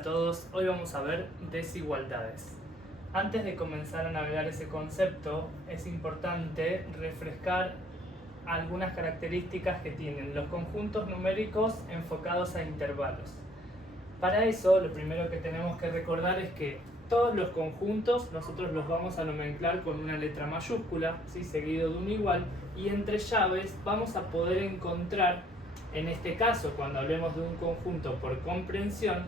a todos, hoy vamos a ver desigualdades. Antes de comenzar a navegar ese concepto, es importante refrescar algunas características que tienen los conjuntos numéricos enfocados a intervalos. Para eso, lo primero que tenemos que recordar es que todos los conjuntos nosotros los vamos a nomenclar con una letra mayúscula, ¿sí? Seguido de un igual, y entre llaves vamos a poder encontrar, en este caso cuando hablemos de un conjunto por comprensión,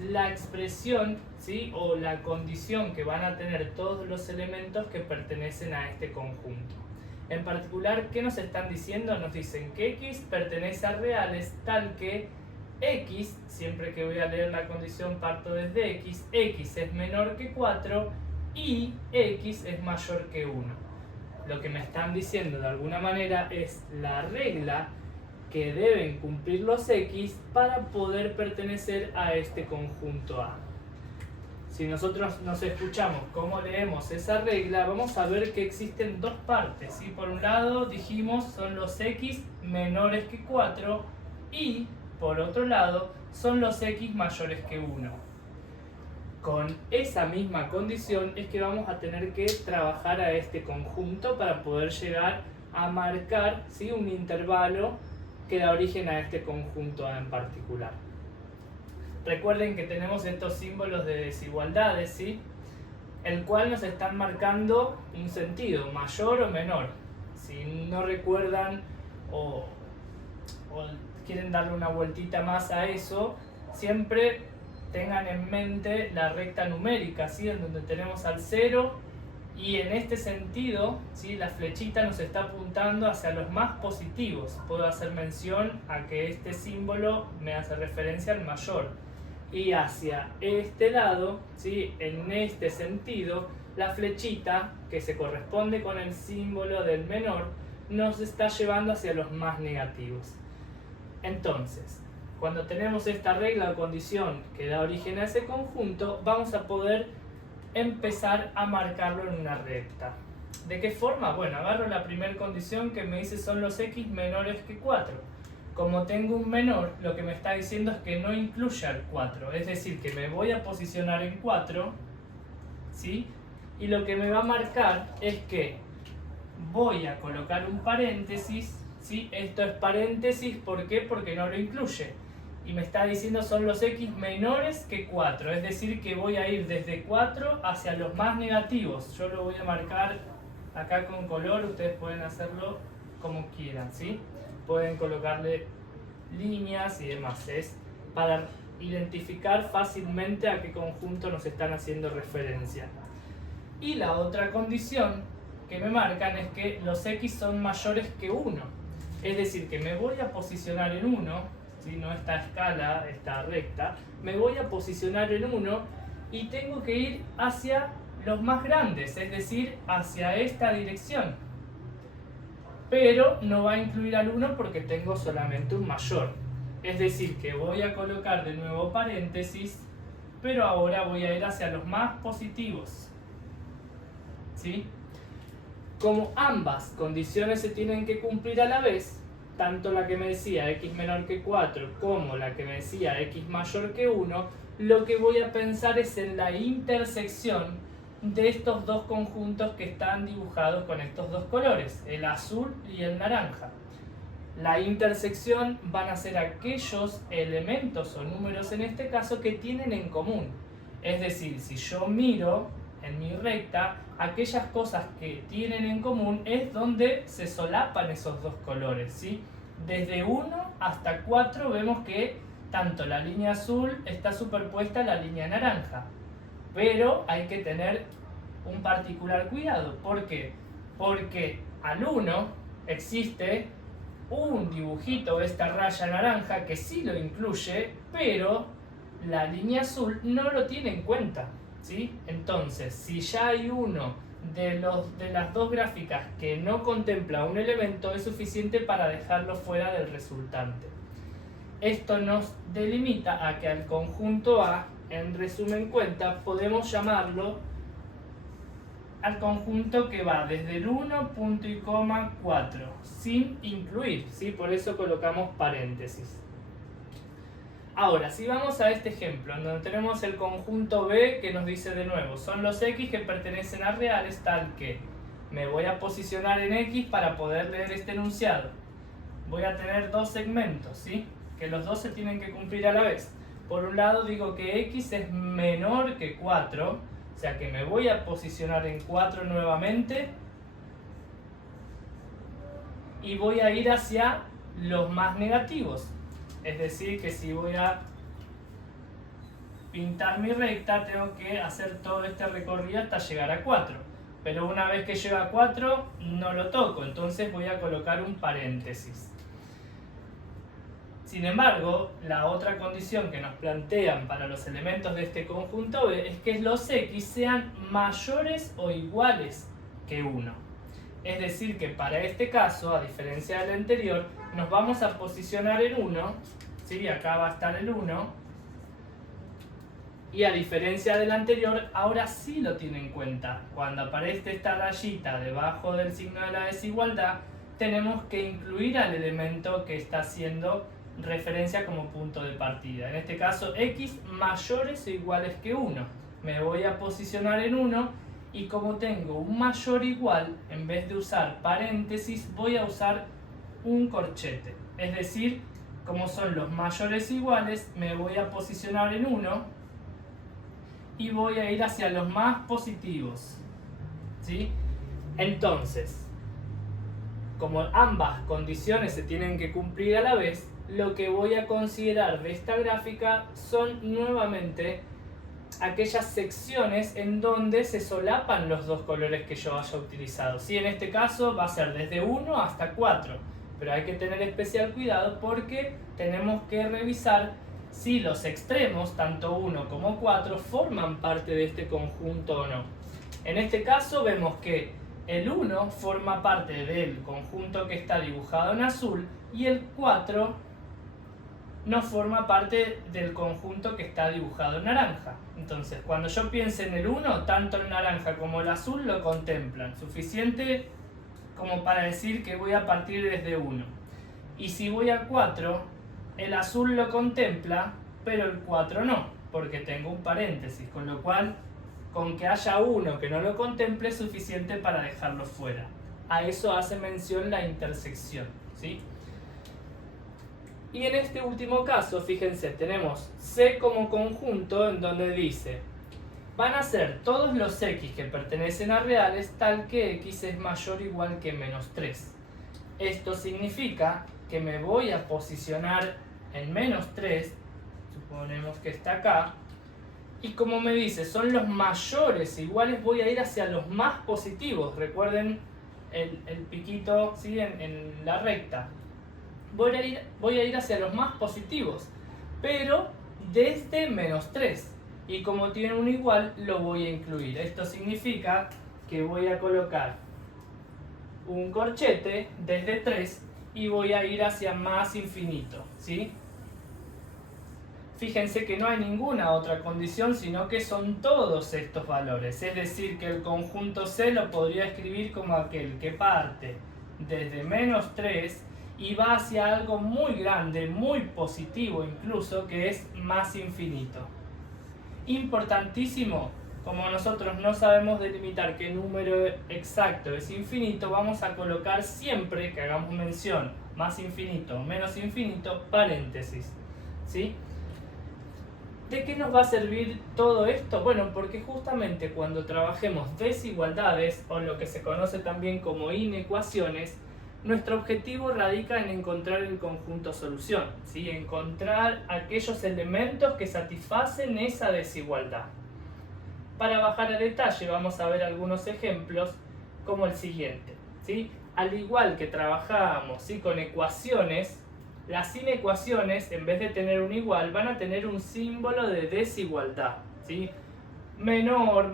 la expresión, ¿sí? O la condición que van a tener todos los elementos que pertenecen a este conjunto. En particular, ¿qué nos están diciendo? Nos dicen que X pertenece a reales tal que X, siempre que voy a leer la condición parto desde X es menor que 4 y X es mayor que 1. Lo que me están diciendo de alguna manera es la regla que deben cumplir los X para poder pertenecer a este conjunto A. Si nosotros nos escuchamos cómo leemos esa regla, vamos a ver que existen dos partes, ¿sí? Por un lado dijimos son los X menores que 4 y por otro lado son los X mayores que 1. Con esa misma condición es que vamos a tener que trabajar a este conjunto para poder llegar a marcar, ¿sí? Un intervalo que da origen a este conjunto en particular. Recuerden que tenemos estos símbolos de desigualdades, ¿sí? El cual nos están marcando un sentido, mayor o menor. Si no recuerdan o quieren darle una vueltita más a eso, siempre tengan en mente la recta numérica, ¿sí? En donde tenemos al 0 y en este sentido, ¿sí? La flechita nos está apuntando hacia los más positivos. Puedo hacer mención a que este símbolo me hace referencia al mayor. Y hacia este lado, ¿sí? En este sentido, la flechita que se corresponde con el símbolo del menor nos está llevando hacia los más negativos. Entonces, cuando tenemos esta regla o condición que da origen a ese conjunto, vamos a poder empezar a marcarlo en una recta. ¿De qué forma? Bueno, agarro la primera condición que me dice son los X menores que 4. Como tengo un menor, lo que me está diciendo es que no incluye al 4, es decir, que me voy a posicionar en 4, ¿sí? Y lo que me va a marcar es que voy a colocar un paréntesis, ¿sí? Esto es paréntesis, ¿por qué? Porque no lo incluye. Y me está diciendo son los X menores que 4, es decir, que voy a ir desde 4 hacia los más negativos. Yo lo voy a marcar acá con color, ustedes pueden hacerlo como quieran, ¿sí? Pueden colocarle líneas y demás, es para identificar fácilmente a qué conjunto nos están haciendo referencia. Y la otra condición que me marcan es que los X son mayores que 1, es decir, que me voy a posicionar en 1, ¿sí? No esta escala, esta recta, me voy a posicionar en 1 y tengo que ir hacia los más grandes, es decir, hacia esta dirección. Pero no va a incluir al 1 porque tengo solamente un mayor. Es decir, que voy a colocar de nuevo paréntesis, pero ahora voy a ir hacia los más positivos, ¿sí? Como ambas condiciones se tienen que cumplir a la vez, tanto la que me decía X menor que 4 como la que me decía X mayor que 1, lo que voy a pensar es en la intersección de estos dos conjuntos que están dibujados con estos dos colores, el azul y el naranja. La intersección van a ser aquellos elementos o números en este caso que tienen en común. Es decir, si yo miro en mi recta, aquellas cosas que tienen en común es donde se solapan esos dos colores, ¿sí? Desde 1 hasta 4 vemos que tanto la línea azul está superpuesta a la línea naranja. Pero hay que tener un particular cuidado. ¿Por qué? Porque al 1 existe un dibujito, esta raya naranja, que sí lo incluye, pero la línea azul no lo tiene en cuenta, ¿sí? Entonces, si ya hay uno de las dos gráficas que no contempla un elemento, es suficiente para dejarlo fuera del resultante. Esto nos delimita a que al conjunto A, en resumen cuenta, podemos llamarlo al conjunto que va desde el 1, punto y coma, 4, sin incluir, ¿sí? Por eso colocamos paréntesis. Ahora, si vamos a este ejemplo, en donde tenemos el conjunto B que nos dice de nuevo, son los X que pertenecen a reales tal que me voy a posicionar en X para poder leer este enunciado. Voy a tener dos segmentos, ¿sí? Que los dos se tienen que cumplir a la vez. Por un lado digo que X es menor que 4, o sea que me voy a posicionar en 4 nuevamente y voy a ir hacia los más negativos. Es decir, que si voy a pintar mi recta, tengo que hacer todo este recorrido hasta llegar a 4. Pero una vez que llego a 4, no lo toco, entonces voy a colocar un paréntesis. Sin embargo, la otra condición que nos plantean para los elementos de este conjunto B es que los X sean mayores o iguales que 1. Es decir, que para este caso, a diferencia del anterior, nos vamos a posicionar en 1, ¿sí? Acá va a estar el 1, y a diferencia del anterior, ahora sí lo tiene en cuenta. Cuando aparece esta rayita debajo del signo de la desigualdad, tenemos que incluir al elemento que está haciendo referencia como punto de partida. En este caso, X mayores o iguales que 1. Me voy a posicionar en 1 y como tengo un mayor o igual, en vez de usar paréntesis, voy a usar un corchete. Es decir, como son los mayores o iguales, me voy a posicionar en 1 y voy a ir hacia los más positivos, ¿sí? Entonces, como ambas condiciones se tienen que cumplir a la vez, lo que voy a considerar de esta gráfica son nuevamente aquellas secciones en donde se solapan los dos colores que yo haya utilizado. ¿Sí? En este caso va a ser desde 1 hasta 4, pero hay que tener especial cuidado porque tenemos que revisar si los extremos, tanto 1 como 4, forman parte de este conjunto o no. En este caso vemos que el 1 forma parte del conjunto que está dibujado en azul y el 4 no forma parte del conjunto que está dibujado en naranja. Entonces, cuando yo piense en el 1, tanto el naranja como el azul lo contemplan. Suficiente como para decir que voy a partir desde 1. Y si voy a 4, el azul lo contempla, pero el 4 no, porque tengo un paréntesis, con lo cual, con que haya uno que no lo contemple es suficiente para dejarlo fuera. A eso hace mención la intersección, ¿sí? Y en este último caso, fíjense, tenemos C como conjunto en donde dice van a ser todos los X que pertenecen a reales tal que X es mayor o igual que menos 3. Esto significa que me voy a posicionar en menos 3, suponemos que está acá, y como me dice, son los mayores iguales, voy a ir hacia los más positivos. Recuerden el piquito, ¿sí? en la recta. Voy a ir hacia los más positivos, pero desde menos 3. Y como tiene un igual, lo voy a incluir. Esto significa que voy a colocar un corchete desde 3 y voy a ir hacia más infinito, ¿sí? Fíjense que no hay ninguna otra condición, sino que son todos estos valores. Es decir, que el conjunto C lo podría escribir como aquel que parte desde menos 3 y va hacia algo muy grande, muy positivo incluso, que es más infinito. Importantísimo, como nosotros no sabemos delimitar qué número exacto es infinito, vamos a colocar siempre que hagamos mención más infinito o menos infinito, paréntesis, ¿sí? ¿De qué nos va a servir todo esto? Bueno, porque justamente cuando trabajemos desigualdades, o lo que se conoce también como inecuaciones, nuestro objetivo radica en encontrar el conjunto solución, ¿sí? Encontrar aquellos elementos que satisfacen esa desigualdad. Para bajar a detalle vamos a ver algunos ejemplos como el siguiente, ¿sí? Al igual que trabajábamos, ¿sí? con ecuaciones, las inecuaciones, en vez de tener un igual, van a tener un símbolo de desigualdad, ¿sí? Menor,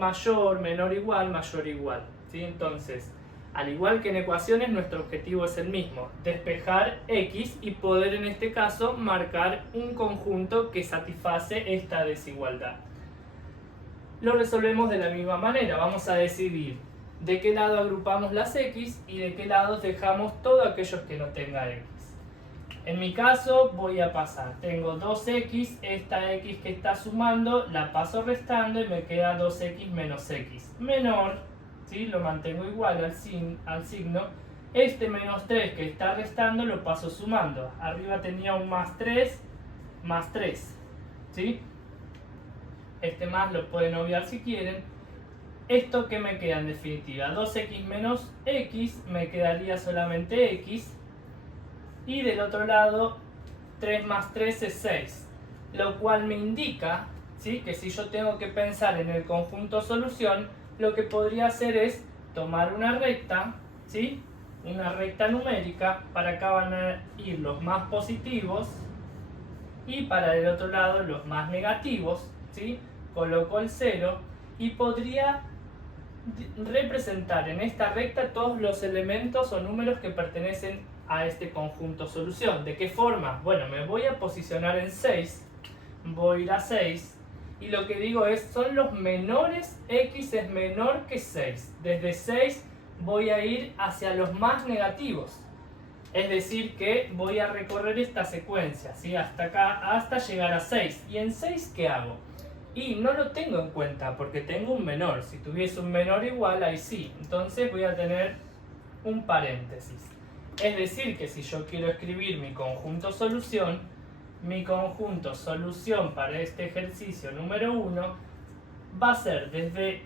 menor igual, mayor igual, ¿sí? Entonces, al igual que en ecuaciones, nuestro objetivo es el mismo, despejar X y poder en este caso marcar un conjunto que satisface esta desigualdad. Lo resolvemos de la misma manera, vamos a decidir de qué lado agrupamos las X y de qué lado dejamos todos aquellos que no tengan X. En mi caso voy a pasar, tengo 2x, esta x que está sumando la paso restando y me queda 2x menos x. Menor, ¿sí? Lo mantengo igual al signo. Este menos 3 que está restando lo paso sumando. Arriba tenía un más 3, ¿sí? Este más lo pueden obviar si quieren. Esto que me queda en definitiva, 2x menos x, me quedaría solamente x. Y del otro lado, 3 más 3 es 6. Lo cual me indica, ¿sí?, que si yo tengo que pensar en el conjunto solución, lo que podría hacer es tomar una recta, ¿sí?, una recta numérica. Para acá van a ir los más positivos y para el otro lado los más negativos, ¿sí? Coloco el 0 y podría representar en esta recta todos los elementos o números que pertenecen a este conjunto solución. ¿De qué forma? Bueno, me voy a posicionar en 6, voy a ir a 6 y lo que digo es, son los menores, x es menor que 6. Desde 6 voy a ir hacia los más negativos. Es decir que voy a recorrer esta secuencia, ¿sí?, hasta acá, hasta llegar a 6. ¿Y en 6 qué hago? Y no lo tengo en cuenta porque tengo un menor. Si tuviese un menor igual, ahí sí. Entonces voy a tener un paréntesis. Es decir que si yo quiero escribir mi conjunto solución para este ejercicio número 1 va a ser desde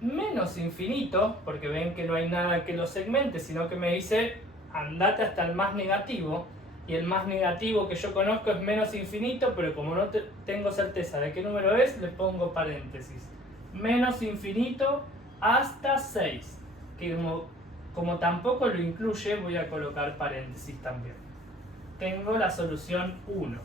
menos infinito, porque ven que no hay nada que lo segmente, sino que me dice andate hasta el más negativo, y el más negativo que yo conozco es menos infinito, pero como no tengo certeza de qué número es, le pongo paréntesis. Menos infinito hasta 6, que como tampoco lo incluye, voy a colocar paréntesis también. Tengo la solución 1.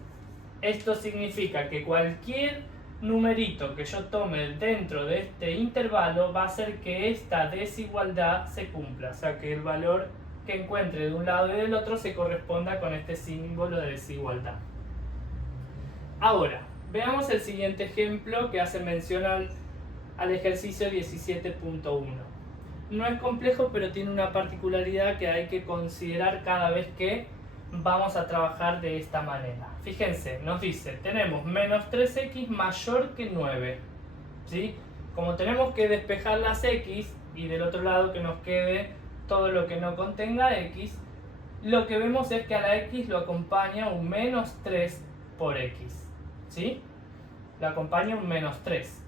Esto significa que cualquier numerito que yo tome dentro de este intervalo va a hacer que esta desigualdad se cumpla, o sea que el valor que encuentre de un lado y del otro se corresponda con este símbolo de desigualdad. Ahora, veamos el siguiente ejemplo que hace mención al ejercicio 17.1. No es complejo, pero tiene una particularidad que hay que considerar cada vez que vamos a trabajar de esta manera. Fíjense, nos dice, tenemos menos 3x mayor que 9, ¿sí? Como tenemos que despejar las x y del otro lado que nos quede todo lo que no contenga x, lo que vemos es que a la x lo acompaña un menos 3 por x, ¿sí? Lo acompaña un menos 3.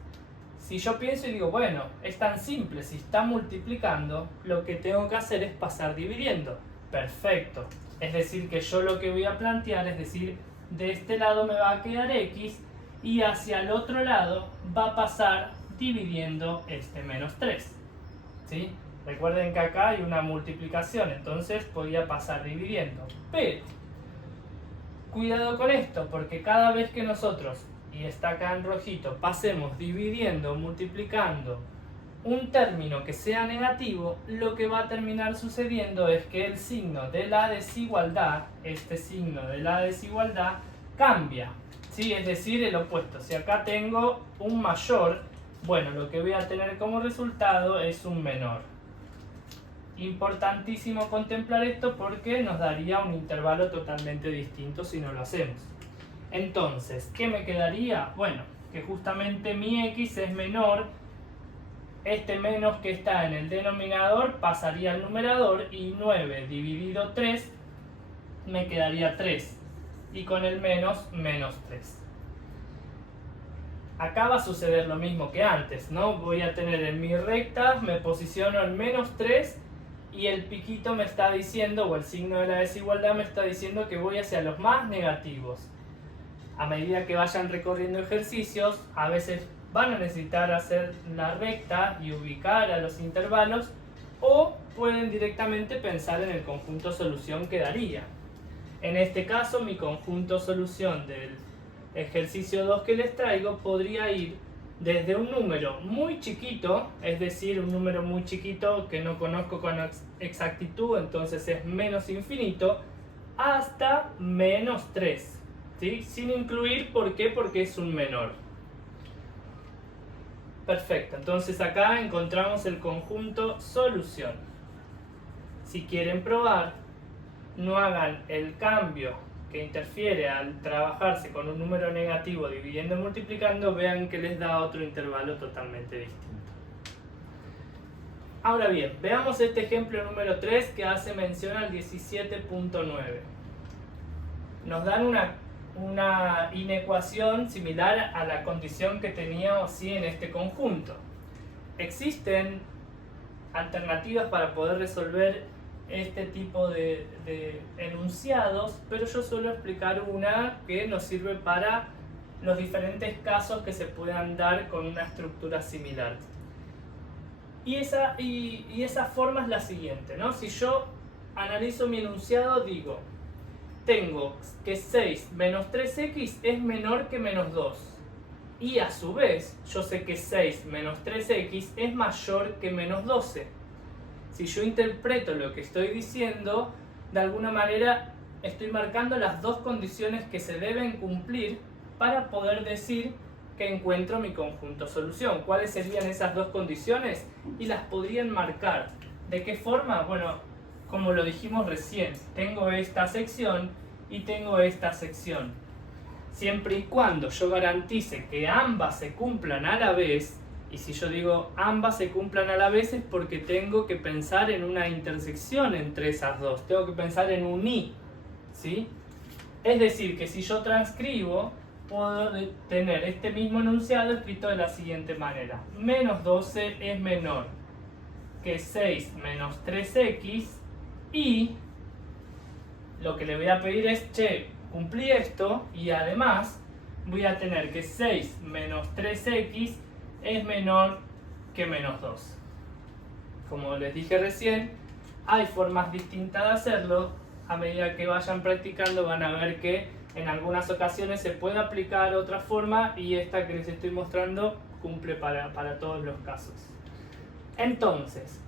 Si yo pienso y digo, bueno, es tan simple, si está multiplicando, lo que tengo que hacer es pasar dividiendo. Perfecto. Es decir, que yo lo que voy a plantear es decir, de este lado me va a quedar x y hacia el otro lado va a pasar dividiendo este menos 3, ¿sí? Recuerden que acá hay una multiplicación, entonces podía pasar dividiendo. Pero, cuidado con esto, porque cada vez que nosotros, y está acá en rojito, pasemos dividiendo, multiplicando un término que sea negativo, lo que va a terminar sucediendo es que el signo de la desigualdad, este signo de la desigualdad, cambia, ¿sí? Es decir, el opuesto. Si acá tengo un mayor, bueno, lo que voy a tener como resultado es un menor. Importantísimo contemplar esto porque nos daría un intervalo totalmente distinto si no lo hacemos. Entonces, ¿qué me quedaría? Bueno, que justamente mi x es menor, este menos que está en el denominador pasaría al numerador y 9 dividido 3 me quedaría 3 y con el menos 3. Acá va a suceder lo mismo que antes, ¿no? Voy a tener en mi recta, me posiciono en menos 3 y el piquito me está diciendo, o el signo de la desigualdad me está diciendo que voy hacia los más negativos. A medida que vayan recorriendo ejercicios, a veces van a necesitar hacer la recta y ubicar a los intervalos, o pueden directamente pensar en el conjunto solución que daría. En este caso, mi conjunto solución del ejercicio 2 que les traigo podría ir desde un número muy chiquito, es decir, un número muy chiquito que no conozco con exactitud, entonces es menos infinito, hasta menos 3, ¿sí? Sin incluir, ¿por qué? Porque es un menor. Perfecto, entonces acá encontramos el conjunto solución. Si quieren probar, no hagan el cambio que interfiere al trabajarse con un número negativo dividiendo y multiplicando, vean que les da otro intervalo totalmente distinto. Ahora bien, veamos este ejemplo número 3 que hace mención al 17.9. Nos dan una inecuación similar a la condición que teníamos sí en este conjunto. Existen alternativas para poder resolver este tipo de enunciados, pero yo suelo explicar una que nos sirve para los diferentes casos que se puedan dar con una estructura similar. Y esa forma es la siguiente, ¿no? Si yo analizo mi enunciado, digo, tengo que 6 menos 3x es menor que menos 2. Y a su vez, yo sé que 6 menos 3x es mayor que menos 12. Si yo interpreto lo que estoy diciendo, de alguna manera estoy marcando las dos condiciones que se deben cumplir para poder decir que encuentro mi conjunto solución. ¿Cuáles serían esas dos condiciones? Y las podrían marcar. ¿De qué forma? Bueno, como lo dijimos recién, tengo esta sección y tengo esta sección. Siempre y cuando yo garantice que ambas se cumplan a la vez, y si yo digo ambas se cumplan a la vez es porque tengo que pensar en una intersección entre esas dos, tengo que pensar en un y, ¿sí? Es decir, que si yo transcribo, puedo tener este mismo enunciado escrito de la siguiente manera. Menos 12 es menor que 6 menos 3x y lo que le voy a pedir es, che, cumplí esto y además voy a tener que 6 menos 3x es menor que menos 2. Como les dije recién, hay formas distintas de hacerlo. A medida que vayan practicando van a ver que en algunas ocasiones se puede aplicar otra forma y esta que les estoy mostrando cumple para todos los casos. Entonces,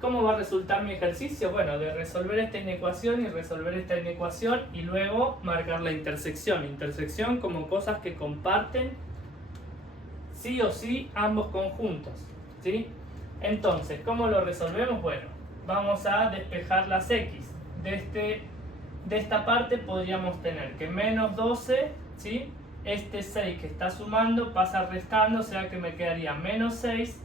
¿cómo va a resultar mi ejercicio? Bueno, de resolver esta inecuación y resolver esta inecuación y luego marcar la intersección. Intersección como cosas que comparten sí o sí ambos conjuntos, ¿sí? Entonces, ¿cómo lo resolvemos? Bueno, vamos a despejar las x. De esta parte podríamos tener que menos 12, ¿sí? Este 6 que está sumando pasa restando, o sea que me quedaría menos 6.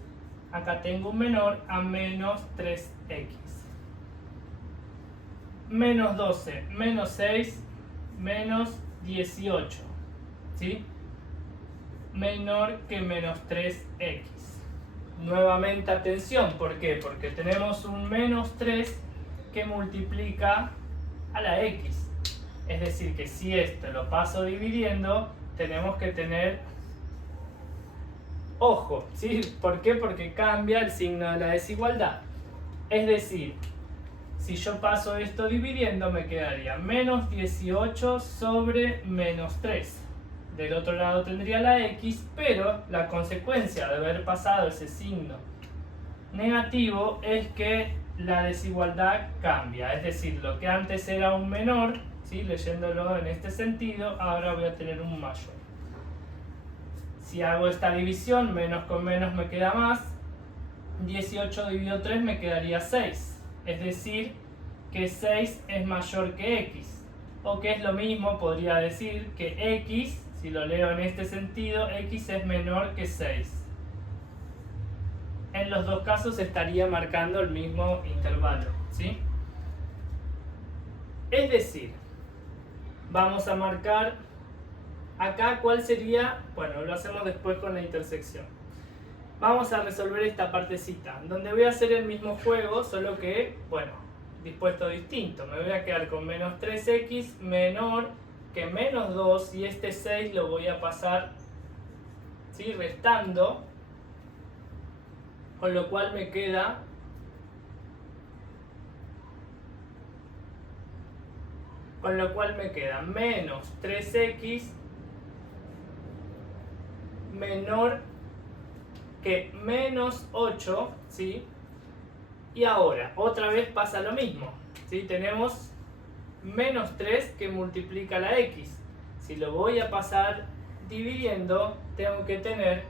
Acá tengo un menor a menos 3x. Menos 12, menos 6, menos 18, ¿sí? Menor que menos 3x. Nuevamente atención, ¿por qué? Porque tenemos un menos 3 que multiplica a la x. Es decir, que si esto lo paso dividiendo, tenemos que tener ojo, ¿sí? ¿Por qué? Porque cambia el signo de la desigualdad. Es decir, si yo paso esto dividiendo, me quedaría menos 18 sobre menos 3. Del otro lado tendría la x, pero la consecuencia de haber pasado ese signo negativo es que la desigualdad cambia. Es decir, lo que antes era un menor, ¿sí? Leyéndolo en este sentido, ahora voy a tener un mayor. Si hago esta división, menos con menos me queda más. 18 dividido 3 me quedaría 6. Es decir, que 6 es mayor que x. O que es lo mismo, podría decir que x, si lo leo en este sentido, x es menor que 6. En los dos casos estaría marcando el mismo intervalo, ¿sí? Es decir, vamos a marcar acá cuál sería, bueno, lo hacemos después con la intersección. Vamos a resolver esta partecita, donde voy a hacer el mismo juego, solo que, bueno, dispuesto distinto. Me voy a quedar con menos 3x menor que menos 2 y este 6 lo voy a pasar, ¿sí? Restando, con lo cual me queda menos 3x menor que menos 8, ¿sí? Y ahora, otra vez pasa lo mismo, ¿sí? Tenemos menos 3 que multiplica la x. Si lo voy a pasar dividiendo, tengo que tener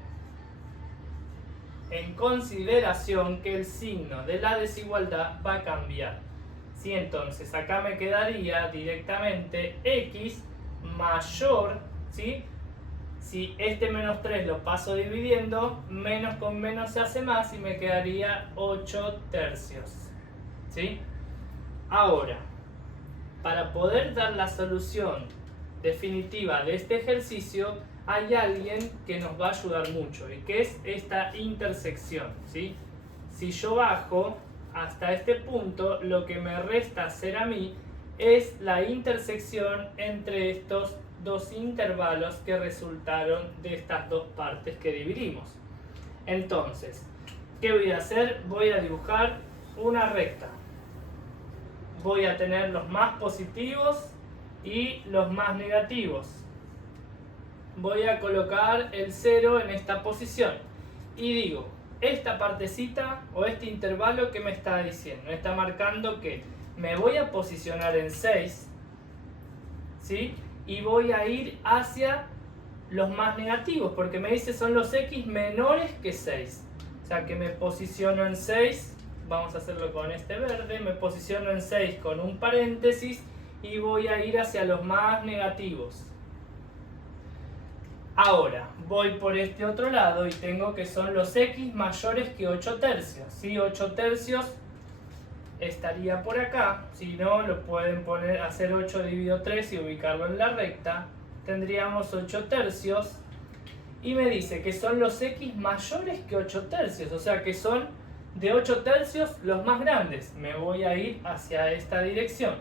en consideración que el signo de la desigualdad va a cambiar. ¿sí? Entonces acá me quedaría directamente x mayor, ¿sí? Si este menos 3 lo paso dividiendo, menos con menos se hace más y me quedaría 8 tercios, ¿sí? Ahora, para poder dar la solución definitiva de este ejercicio, hay alguien que nos va a ayudar mucho, y que es esta intersección, ¿sí? Si yo bajo hasta este punto, lo que me resta hacer a mí es la intersección entre estos dos intervalos que resultaron de estas dos partes que dividimos. Entonces, ¿qué voy a hacer? Voy a dibujar una recta. Voy a tener los más positivos y los más negativos. Voy a colocar el 0 en esta posición y digo, esta partecita o este intervalo, ¿qué me está diciendo? Me está marcando que me voy a posicionar en 6, ¿sí? Y voy a ir hacia los más negativos, porque me dice son los x menores que 6. O sea que me posiciono en 6, vamos a hacerlo con este verde, me posiciono en 6 con un paréntesis y voy a ir hacia los más negativos. Ahora, voy por este otro lado y tengo que son los x mayores que 8 tercios. ¿Sí? 8 tercios estaría por acá, si no lo pueden poner, hacer 8 dividido 3 y ubicarlo en la recta. Tendríamos 8 tercios y me dice que son los x mayores que 8 tercios, o sea que son de 8 tercios los más grandes. Me voy a ir hacia esta dirección,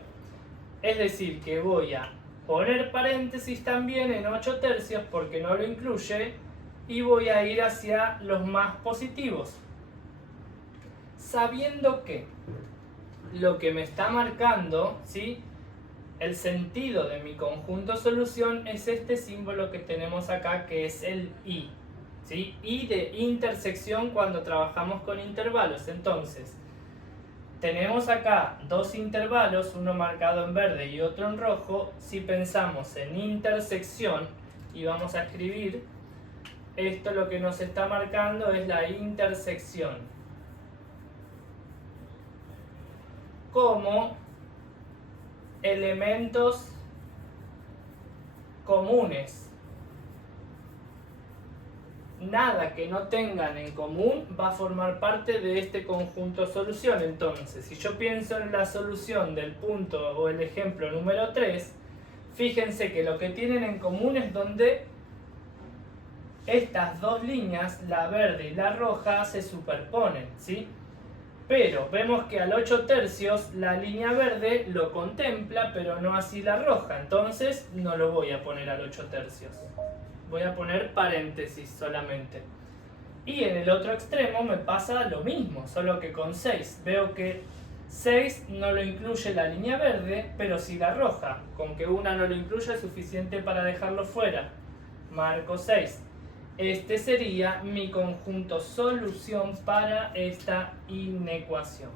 es decir que voy a poner paréntesis también en 8 tercios porque no lo incluye y voy a ir hacia los más positivos, sabiendo que lo que me está marcando, ¿sí?, el sentido de mi conjunto solución es este símbolo que tenemos acá, que es el I, ¿sí? I de intersección cuando trabajamos con intervalos. Entonces, tenemos acá dos intervalos, uno marcado en verde y otro en rojo. Si pensamos en intersección y vamos a escribir, esto lo que nos está marcando es la intersección como elementos comunes. Nada que no tengan en común va a formar parte de este conjunto solución. Entonces, si yo pienso en la solución del punto o el ejemplo número 3, fíjense que lo que tienen en común es donde estas dos líneas, la verde y la roja, se superponen, ¿sí? Pero vemos que al 8 tercios la línea verde lo contempla, pero no así la roja. Entonces no lo voy a poner al 8 tercios. Voy a poner paréntesis solamente. Y en el otro extremo me pasa lo mismo, solo que con 6. Veo que 6 no lo incluye la línea verde, pero sí la roja. Con que una no lo incluya es suficiente para dejarlo fuera. Marco 6. Este sería mi conjunto solución para esta inecuación.